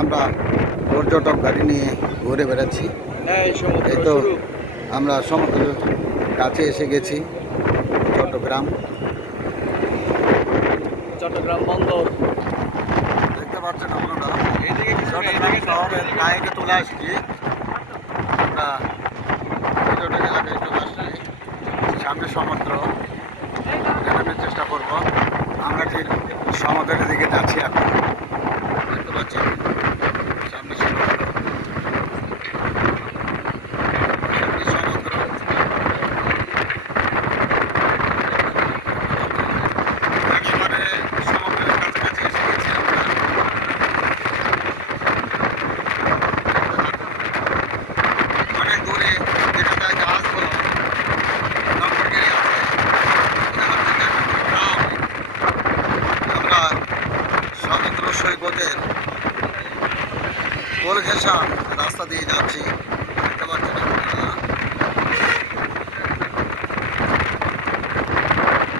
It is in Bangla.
আমরা পর্যটক গাড়ি নিয়ে ঘুরে বেড়াচ্ছি। এই তো আমরা সমুদ্রের কাছে এসে গেছি, চট্টগ্রাম বন্দর। দেখতে পাচ্ছেন আপনারা। চট্টগ্রাম শহরের গায়ে চলে আসছি, আমরা পর্যটক এলাকায় চলে আসছি। সামনে সমুদ্র দেখানোর চেষ্টা করব। আমরা ঠিক সমুদ্রের দিকে যাচ্ছি এখন। দেখতে পাচ্ছেন সামনে সমুদ্র, সামনে সমুদ্র। একেবারে সমুদ্রের কাছাকাছি এসে গেছি আমরা। অনেক দূরে দেখা যায় জাহাজগুলো নৌকাগুলি আছে। আমরা সমুদ্র সৈকতের গোল ঘেঁষা রাস্তা দিয়ে যাচ্ছি।